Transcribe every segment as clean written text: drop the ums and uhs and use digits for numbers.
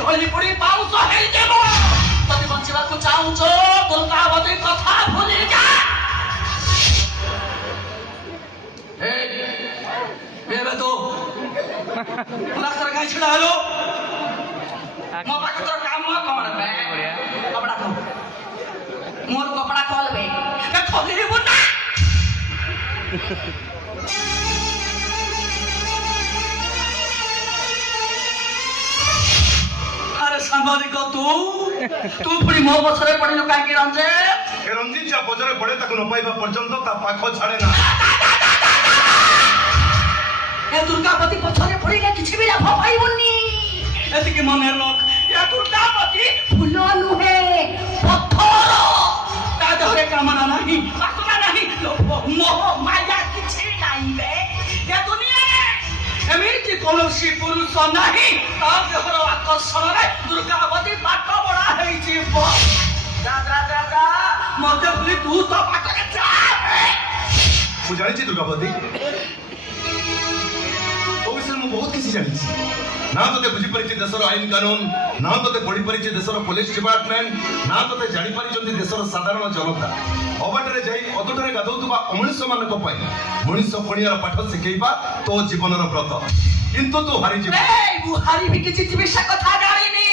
ଜଳି ପୋଡ଼ି ପାଉଁଶ ହେଇଯିବ। ଯଦି ବଞ୍ଚିବାକୁ ଚାହୁଁଛ ଦୁର୍ଗାବତୀ କଥା ଭୁଲି ଯା। ଏବେ ତ ରାସ୍ତାରେ କାହିଁ ଛିଡ଼ା ହେଲୁ? ମୋ ପାଖେ ତୋର କାମ କଣ ବେ? କପଡ଼ା ଖୋଲ। ମୋର କପଡ଼ା ଖୋଲ ବେ। ଖୋଲିବୁ ନା? আরে সাংবাদিক তু পুଣି ମୋ ପଛରେ ପଡ଼ିଲୁ କାହିଁକି ରଞ୍ଜିତ? ରଞ୍ଜିତ ଯା ବଜାରରେ ପଡେ ତାକୁ ନ ପାଇବା ପର୍ଯ୍ୟନ୍ତ ତା ପାଖ ଛାଡେ ନା। ଏ ଦୁର୍ଗାପତି ପଛରେ ପଡ଼ିଲେ କିଛି ବି ଲାଭ ପାଇବୁନି। ଏତିକି ମନେ ରଖ, ଏ ଦୁର୍ଗାପତି ଫୁଲ ନୁହେଁ ପଥର। ତା ଦେହରେ କାମନା ନାହିଁ, ବାସନା ନାହିଁ, ଲୋଭ ମୋହ ମାୟା କିଛି ନାହିଁ ବେ। ଏ ଦୁନିଆରେ ଏମିତି କୌଣସି ପୁରୁଷ ନାହିଁ ତା ଦେହର ଆକର୍ଷଣରେ ଦୁର୍ଗାବତୀ ପାଠ ପଢା ହେଇଯିବ। ମତେ ଭୁଲି ତୁ ତ ପାଖରେ ଯା। ମୁଁ ଜାଣିଛି ଦୁର୍ଗାପତି, ତୋ ବିଷୟରେ ମୁଁ ବହୁତ କିଛି ଜାଣିଛି। ନା ତୋତେ ବୁଝିପାରିଛି ଦେଶର ଆଇନ କାନୁନ, ନା ତୋତେ ପଢିପାରିଛି ଦେଶର ପୋଲିସ ଡିପାର୍ଟମେଣ୍ଟ, ନା ତୋତେ ଜାଣିପାରିଛନ୍ତି ଦେଶର ସାଧାରଣ ଜନତା। ଅବାଟରେ ଯାଇ ଅତୁଟରେ ଗାଧଉଥିବା ଅମଣିଷ ମାନଙ୍କ ପାଇଁ ମଣିଷ ପଣିଆର ପାଠ ଶିଖେଇବା ତୋ ଜୀବନର ବ୍ରତ। କିନ୍ତୁ ତୁ ହାରିଯିବୁ। ମୁଁ ହାରିବି କି ଜିତିବି ସେ କଥା ଜାଣିନି।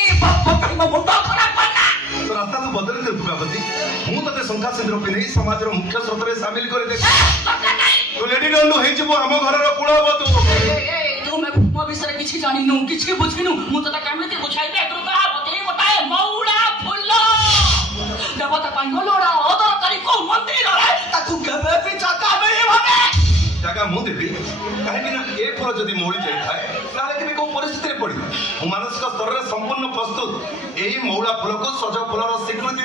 ମୁଣ୍ଡ ଖରାପ କଲା। ତୋ ରାସ୍ତା ତୁ ବଦଳି ଦେ ଦୁର୍ଗାପତି। ମୁଁ ତୋତେ ଶଙ୍ଖା ସିନ୍ଦୁର ପିନ୍ଧେଇ ସମାଜର ମୁଖ୍ୟ ସ୍ରୋତରେ ସାମିଲ କରିଦେବି। ତୁ ଲେଡି ଡଣ୍ଡୁ ହେଇଯିବୁ, ଆମ ଘରର କୁଳବଧୂ। ମୋ ବିଷୟରେ କିଛି ଜାଣିନୁ, କିଛି ବୁଝିନୁ। ମୁଁ ତତେ କେମିତି ବୁଝାଇବି? ଦୁର୍ଗାବତୀ ଗୋଟାଏ ମଉଳା ଫୁଲ। ଦେବତା ପାଇଁ ଲୋଡ଼ା ଅଦରକାରୀ କୋଉ ମନ୍ଦିରରେ ତାକୁ କେବେ ବି ଜାଗା ମିଳିବନି। ଜାଗା ମୁଁ ଦେବି, କାହିଁକି ନା ଏ ଫଳ ଯଦି ମଉଳି ଯାଇଥାଏ ତାହେଲେ କେବେ କୋଉ ପରିସ୍ଥିତିରେ ପଡିବ। ମୁଁ ମାନସିକ ସ୍ତରରେ ସମ୍ପୂର୍ଣ୍ଣ ପ୍ରସ୍ତୁତ ଏହି ମଉଳା ଫୁଲକୁ ସଜ ଫୁଲର ସ୍ୱୀକୃତି